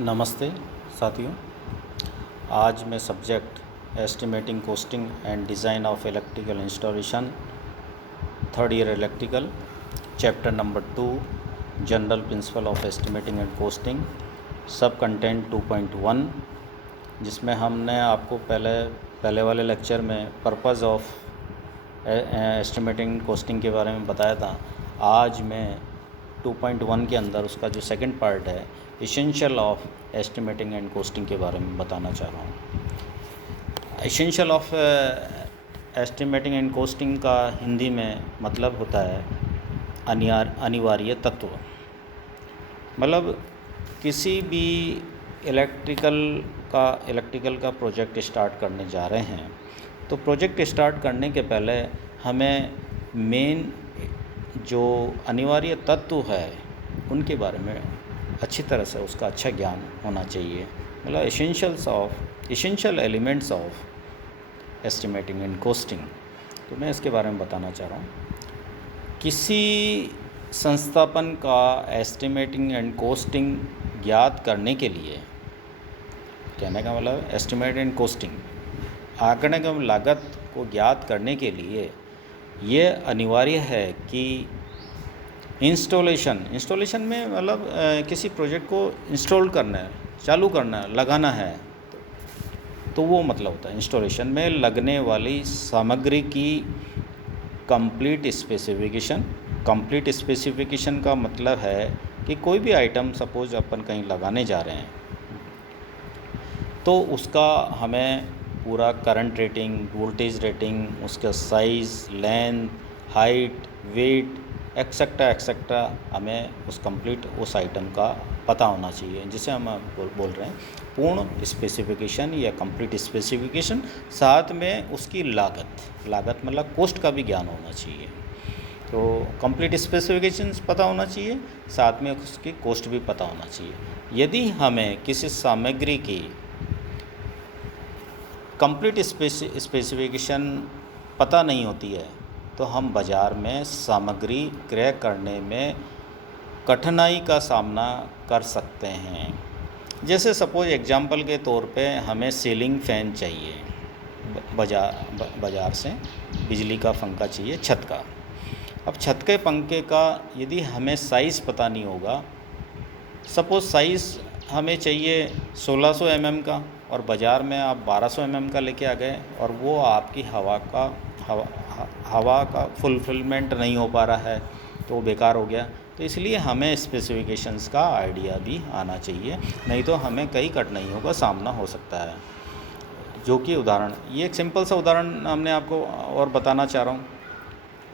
नमस्ते साथियों। आज मैं subject estimating costing and design of electrical installation third year electrical chapter number 2 general principle of estimating and costing सब content 2.1, जिसमें हमने आपको पहले वाले लेक्चर में पर्पज़ ऑफ एस्टिमेटिंग कॉस्टिंग के बारे में बताया था। आज मैं 2.1 के अंदर उसका जो सेकंड पार्ट है essential of estimating and costing के बारे में बताना चाह रहा हूँ। Essential of estimating and costing का हिंदी में मतलब होता है अनिवार्य तत्व। मतलब किसी भी इलेक्ट्रिकल का प्रोजेक्ट स्टार्ट करने जा रहे हैं तो प्रोजेक्ट स्टार्ट करने के पहले हमें मेन जो अनिवार्य तत्व है उनके बारे में अच्छी तरह से उसका अच्छा ज्ञान होना चाहिए। मतलब essential elements of estimating and costing, तो मैं इसके बारे में बताना चाह रहा हूँ। किसी संस्थापन का एस्टिमेटिंग एंड कॉस्टिंग ज्ञात करने के लिए, कहने का मतलब एस्टिमेट एंड कॉस्टिंग आंकड़े की लागत को ज्ञात करने के लिए ये अनिवार्य है कि इंस्टॉलेशन में मतलब किसी प्रोजेक्ट को इंस्टॉल करना है, चालू करना है, लगाना है, तो वो मतलब होता है इंस्टॉलेशन में लगने वाली सामग्री की कंप्लीट स्पेसिफिकेशन का मतलब है कि कोई भी आइटम सपोज अपन कहीं लगाने जा रहे हैं तो उसका हमें पूरा करंट रेटिंग, वोल्टेज रेटिंग, उसका size, length, height, weight etcetera हमें उस आइटम का पता होना चाहिए, जिसे हम बोल रहे हैं पूर्ण स्पेसिफिकेशन या कंप्लीट स्पेसिफिकेशन। साथ में उसकी लागत मतलब कॉस्ट का भी ज्ञान होना चाहिए। तो कंप्लीट स्पेसिफिकेशन पता होना चाहिए, साथ में उसकी कॉस्ट भी पता होना चाहिए। यदि हमें किसी सामग्री की कंप्लीट स्पेसिफिकेशन पता नहीं होती है तो हम बाज़ार में सामग्री क्रय करने में कठिनाई का सामना कर सकते हैं। जैसे सपोज एग्जांपल के तौर पे हमें सीलिंग फ़ैन चाहिए, बाज़ार से बिजली का पंखा चाहिए छत का। अब छत के पंखे का यदि हमें साइज़ पता नहीं होगा, सपोज साइज़ हमें चाहिए 1600 mm का और बाज़ार में आप 1200 mm का लेके आ गए और वो आपकी हवा का फुलफिलमेंट नहीं हो पा रहा है तो वो बेकार हो गया। तो इसलिए हमें स्पेसिफिकेशंस का आइडिया भी आना चाहिए, नहीं तो हमें कई कठिनाइयों का सामना हो सकता है। जो कि ये एक सिंपल सा उदाहरण हमने आपको और बताना चाह रहा हूँ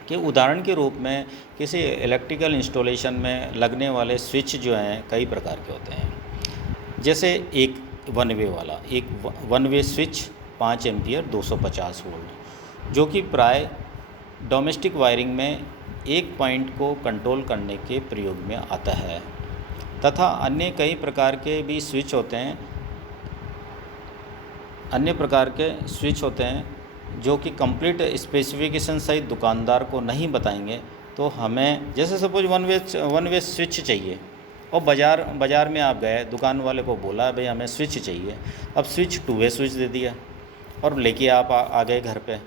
कि उदाहरण के रूप में किसी इलेक्ट्रिकल इंस्टॉलेशन में लगने वाले स्विच जो हैं कई प्रकार के होते हैं। जैसे एक one way switch 5 ampere 250 volt, जो कि प्राय डोमेस्टिक वायरिंग में एक पॉइंट को कंट्रोल करने के प्रयोग में आता है। तथा अन्य कई प्रकार के भी स्विच होते हैं जो कि कंप्लीट स्पेसिफिकेशन सहित दुकानदार को नहीं बताएंगे। तो हमें जैसे सपोज वन वे स्विच चाहिए और बाज़ार में आप गए, दुकान वाले को बोला भाई हमें स्विच चाहिए। अब स्विच 2 वे स्विच दे दिया और लेके आप आ गए घर पे।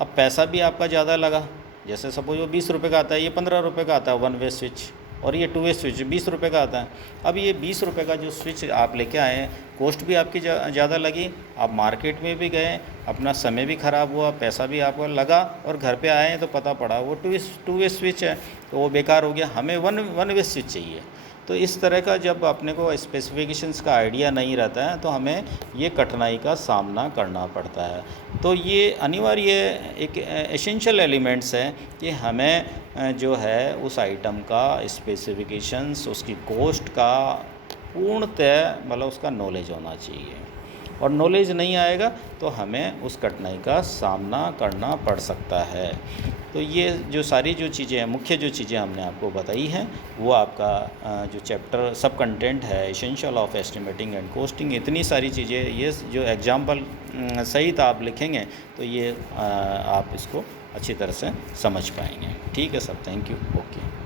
अब पैसा भी आपका ज़्यादा लगा, जैसे सपोज वो 20 रुपये का आता है, ये 15 रुपये का आता है वन वे स्विच, और ये 2 वे स्विच 20 रुपये का आता है। अब ये 20 रुपये का जो स्विच आप लेके आए हैं, कॉस्ट भी आपकी ज़्यादा लगी, आप मार्केट में भी गए, अपना समय भी ख़राब हुआ, पैसा भी आपका लगा, और घर पे आए तो पता पड़ा वो 2 वे स्विच है तो वो बेकार हो गया, हमें वन वे स्विच चाहिए। तो इस तरह का जब अपने को स्पेसिफिकेशंस का आइडिया नहीं रहता है तो हमें ये कठिनाई का सामना करना पड़ता है। तो ये अनिवार्य एक एसेंशियल एलिमेंट्स है कि हमें जो है उस आइटम का स्पेसिफिकेशंस, उसकी कॉस्ट का पूर्णतः मतलब उसका नॉलेज होना चाहिए, और नॉलेज नहीं आएगा तो हमें उस कठिनाई का सामना करना पड़ सकता है। तो ये जो सारी चीज़ें हैं, मुख्य जो चीज़ें हमने आपको बताई हैं, वो आपका जो चैप्टर सब कंटेंट है essential of estimating and costing, इतनी सारी चीज़ें, ये जो एग्जाम्पल सहित आप लिखेंगे तो ये आप इसको अच्छी तरह से समझ पाएंगे। ठीक है सब, थैंक यू, ओके।